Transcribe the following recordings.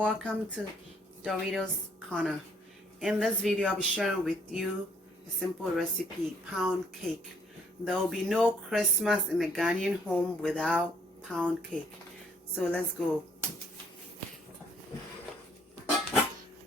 welcome to Doritos Corner. In this video I'll be sharing with you a simple recipe, pound cake. There will be no Christmas in the Ghanaian home without pound cake. So let's go.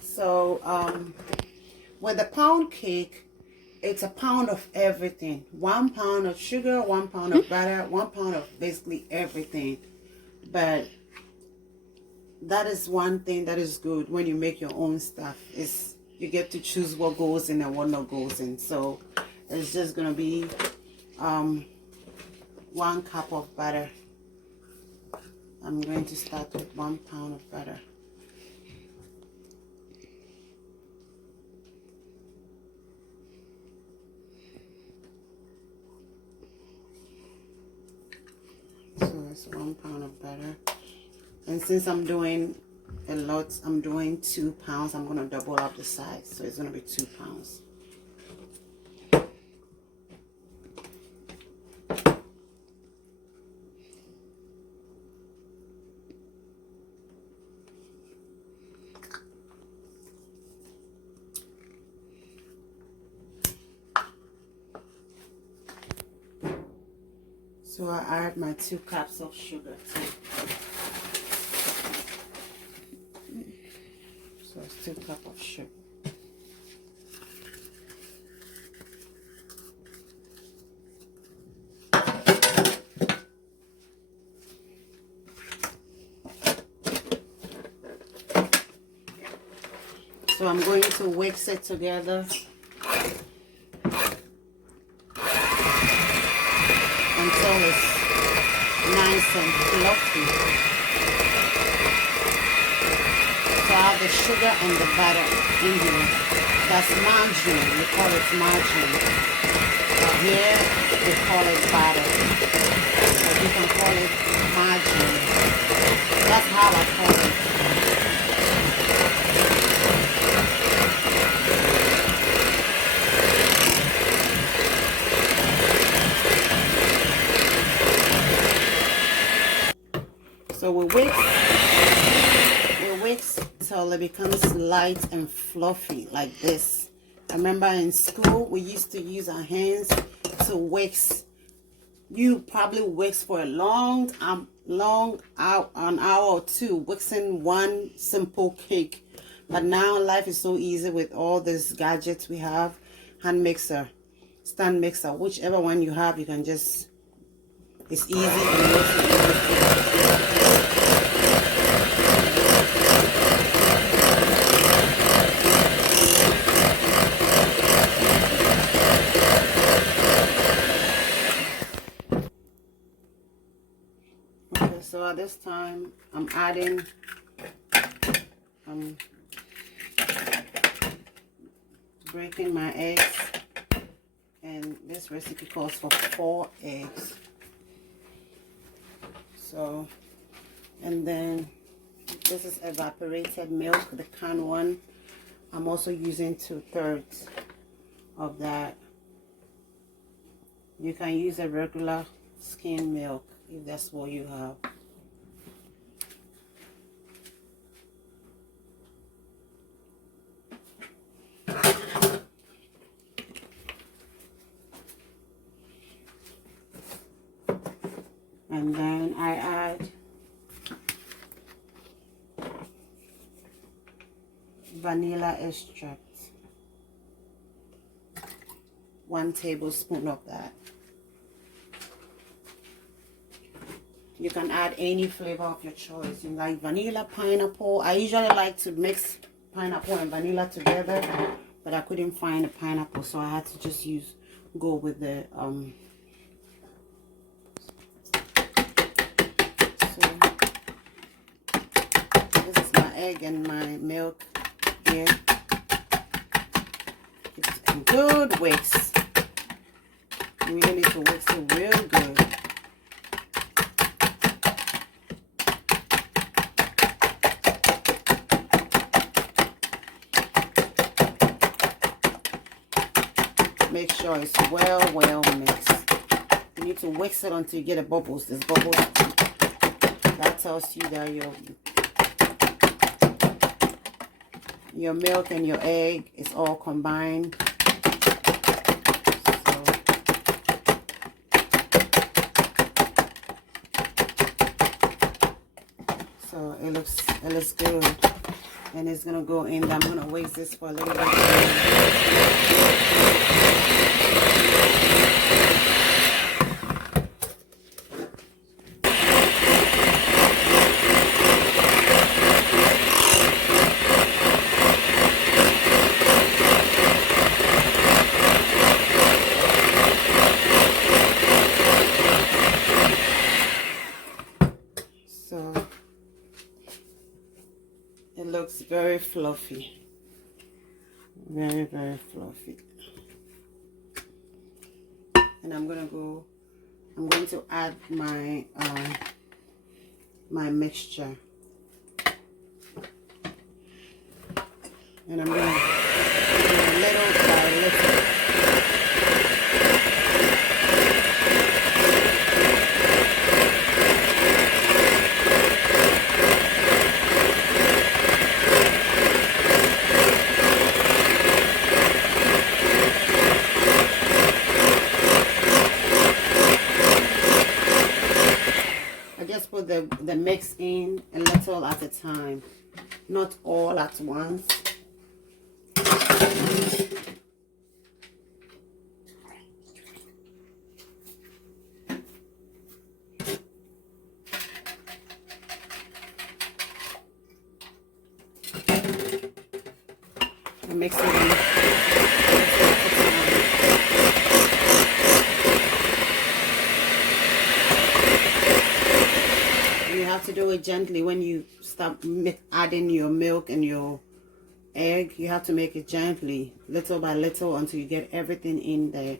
So with the pound cake, it's a pound of everything. 1 pound of sugar, 1 pound of butter, 1 pound of basically everything. But that is one thing that is good when you make your own stuff, is you get to choose what goes in and what not goes in. So it's just gonna be 1 cup of butter. I'm going to start with 1 pound of butter. So it's 1 pound of butter. And since I'm doing a lot, I'm doing 2 pounds, I'm going to double up the size. So it's going to be 2 pounds. So I add my 2 cups of sugar too. So it's 2 cups of sugar. So I'm going to mix it together until it's nice and fluffy. So I have the sugar and the butter in here. That's margarine. We call it margarine. But here we call it butter. So you can call it margarine. That's how I call it. So we wait till it becomes light and fluffy like this. I remember in school we used to use our hands to whisk. You probably whisk for a long hour, an hour or two, whixing one simple cake. But now life is so easy with all these gadgets we have. Hand mixer, stand mixer, whichever one you have, you can just, it's easy and easy. So at this time, I'm adding breaking my eggs, and this recipe calls for 4 eggs. So, and then this is evaporated milk, the canned one. I'm also using 2/3 of that. You can use a regular skim milk if that's what you have. And then I add vanilla extract, 1 tablespoon of that. You can add any flavor of your choice. You like vanilla, pineapple. I usually like to mix pineapple and vanilla together, but I couldn't find a pineapple, so I had to just go with the so this is my egg and my milk here. It's a good whisk. You really need to whisk it real good. Make sure it's well mixed. You need to whisk it until you get the bubbles. There's bubbles. That tells you that your milk and your egg is all combined. So it looks good, and it's gonna go in. I'm gonna whisk this for a little bit. So it looks very fluffy, very, very fluffy. And I'm going to add my my mixture, and I'm going to little by little. Put the mix in a little at a time, not all at once. Mix it in. You have to do it gently when you start adding your milk and your egg. You have to make it gently, little by little, until you get everything in there.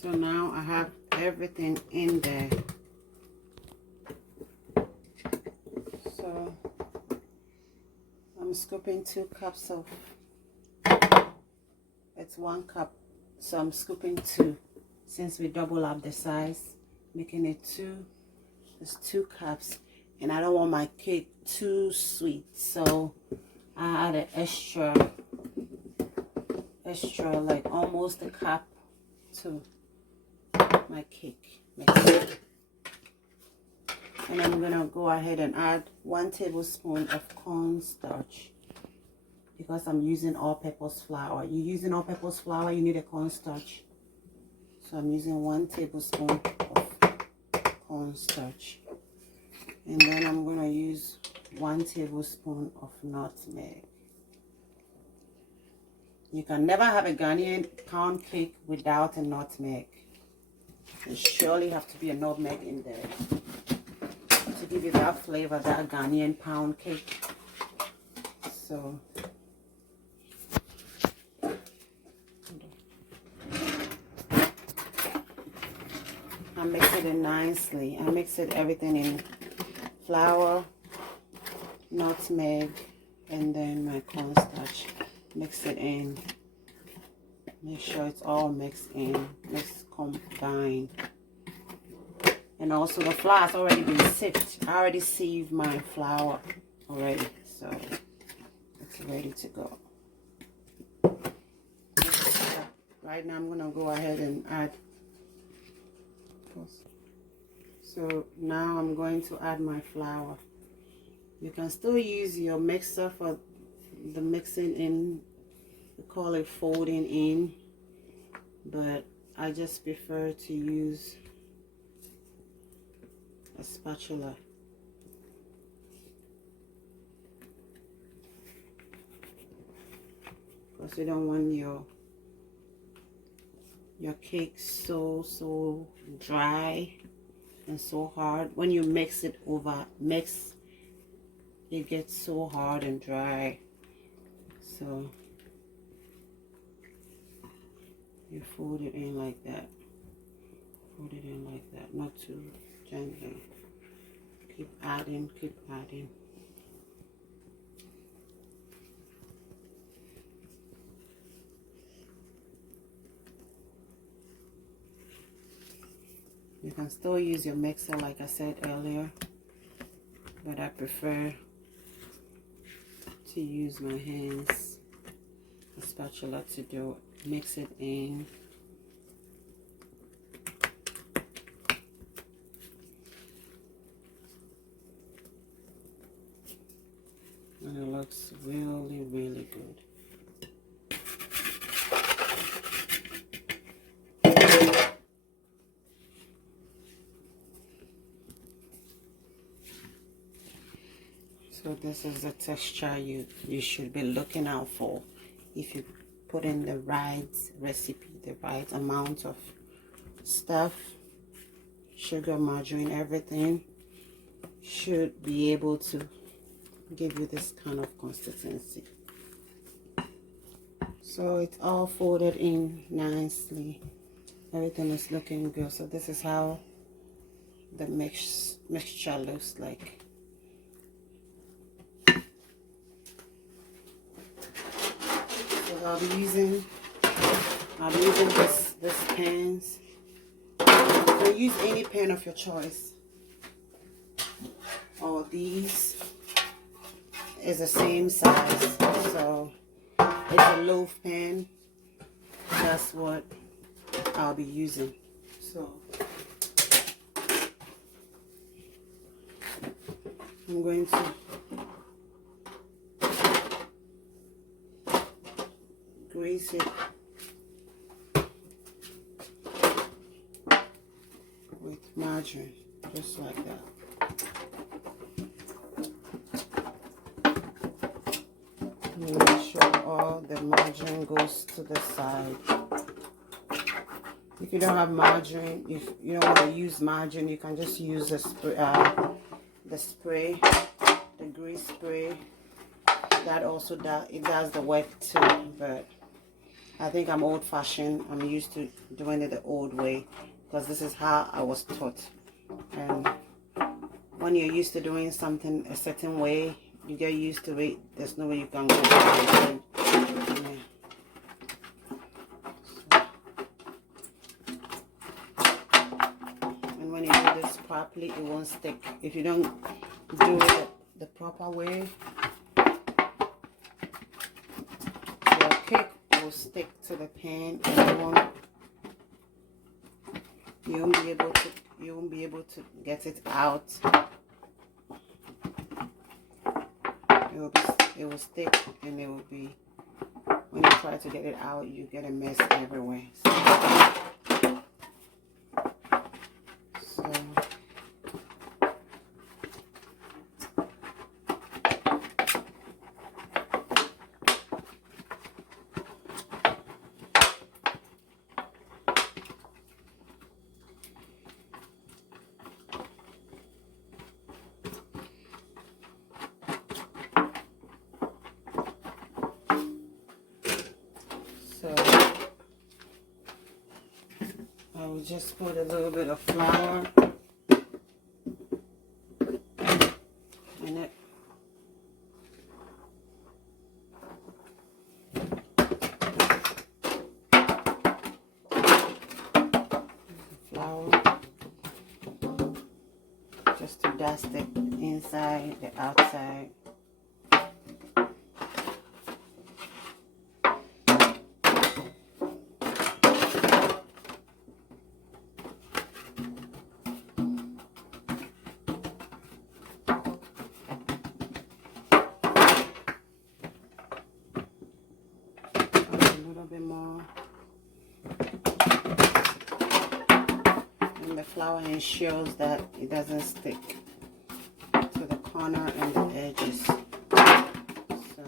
So now I have everything in there. So I'm scooping 2 cups of, it's 1 cup. So I'm scooping 2, since we double up the size, making it 2. It's 2 cups, and I don't want my cake too sweet, so I add an extra like almost a cup to my cake mix. And I'm gonna go ahead and add 1 tablespoon of cornstarch, because I'm using all-purpose flour. You're using all-purpose flour, you need a cornstarch. So I'm using 1 tablespoon of cornstarch, and then I'm gonna use 1 tablespoon of nutmeg. You can never have a Ghanaian pound cake without a nutmeg. There surely have to be a nutmeg in there to give you that flavor, that Ghanaian pound cake. So I mix it in nicely. I mix it everything in: flour, nutmeg, and then my cornstarch. Mix it in. Make sure it's all mixed in. Let's combine. And also the flour has already been sieved. I already sieved my flour already, so it's ready to go. Right now I'm gonna go ahead and add. So now I'm going to add my flour. You can still use your mixer for the mixing in, we call it folding in, but I just prefer to use a spatula. Because you don't want your cake so dry and so hard. When you mix it it gets so hard and dry. So you fold it in like that. Fold it in like that, not too gently. Keep adding, keep adding. You can still use your mixer like I said earlier, but I prefer to use my hands, a spatula to do it. Mix it in. And it looks really, really good. So this is the texture you should be looking out for. If you put in the right recipe, the right amount of stuff, sugar, margarine, everything should be able to give you this kind of consistency. So it's all folded in nicely. Everything is looking good. So this is how the mixture looks like. So I'll be using this pans. You can use any pan of your choice. Or these is the same size, so it's a loaf pan. That's what I'll be using. So I'm going to grease it with margarine, just like that. Make sure all the margarine goes to the side. If you don't have margarine, if you don't want to use margarine, you can just use the spray, the grease spray. That also it does the work too. But I think I'm old-fashioned. I'm used to doing it the old way because this is how I was taught. And when you're used to doing something a certain way, you get used to it. There's no way you can go back. And when you do this properly, it won't stick. If you don't do it the proper way, your cake will stick to the pan, and you won't be able to get it out. It will stick, and it will be, when you try to get it out, you get a mess everywhere. So I will just put a little bit of flour in it. Flour, just to dust it inside, the outside. flour ensures that it doesn't stick to the corner and the edges. So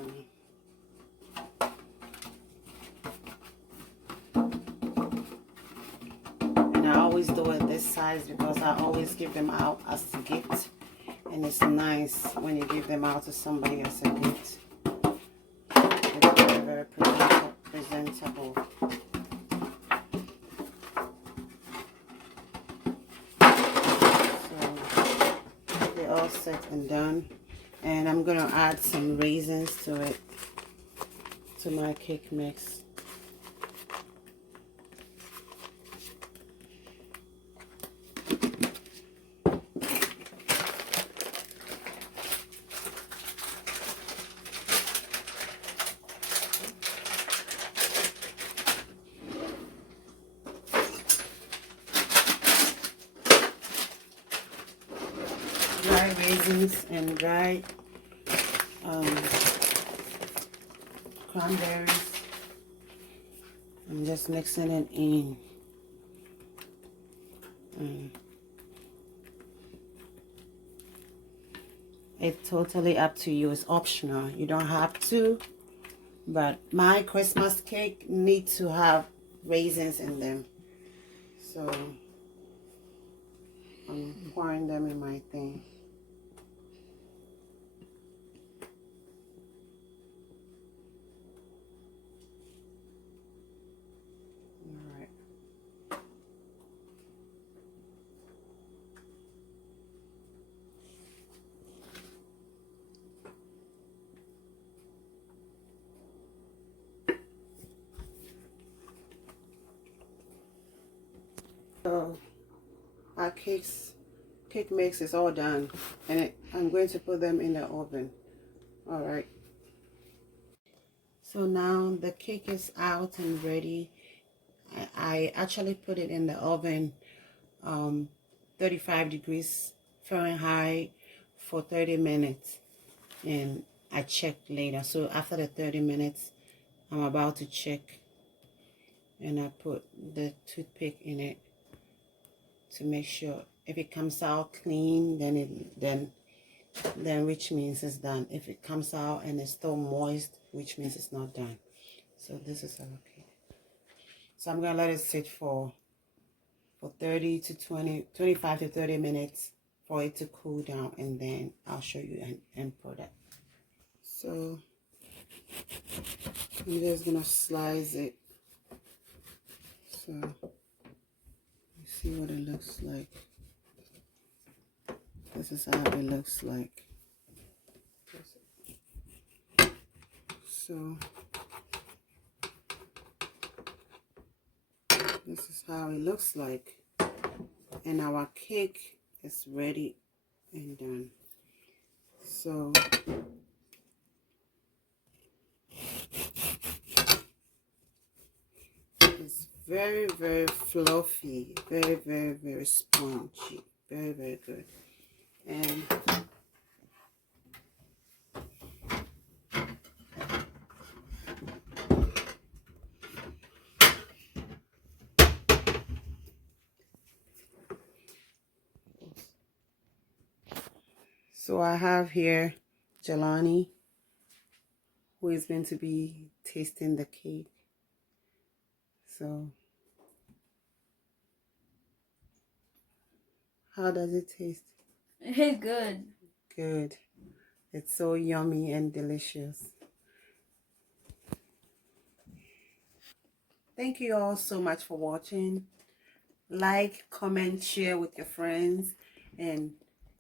and I always do it this size because I always give them out as a gift, and it's nice when you give them out to somebody as a gift. It's very, very presentable. All set and done, and I'm gonna add some raisins to it, to my cake mix. Dry raisins and dry cranberries. I'm just mixing it in. It's totally up to you. It's optional. You don't have to, but my Christmas cake needs to have raisins in them. So I'm pouring them in my thing. So our cake mix is all done, and I'm going to put them in the oven. All right. So now the cake is out and ready. I actually put it in the oven, 35 degrees Fahrenheit for 30 minutes, and I checked later. So after the 30 minutes, I'm about to check, and I put the toothpick in it to make sure. If it comes out clean, then which means it's done. If it comes out and it's still moist, which means it's not done. So this is okay. So I'm gonna let it sit for 25 to 30 minutes for it to cool down, and then I'll show you an end product. So I'm just gonna slice it. So you see what it looks like. This is how it looks like. So this is how it looks like, and our cake is ready and done. So it's very, very fluffy, very, very, very spongy, very, very good. And so I have here Jelani, who is going to be tasting the cake. So how does it taste? It's good. Good. It's so yummy and delicious. Thank you all so much for watching. Like, comment, share with your friends, and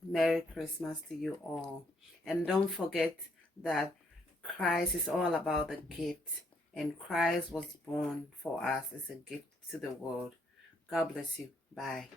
Merry Christmas to you all. And don't forget that Christ is all about the gift, and Christ was born for us as a gift to the world. God bless you. Bye.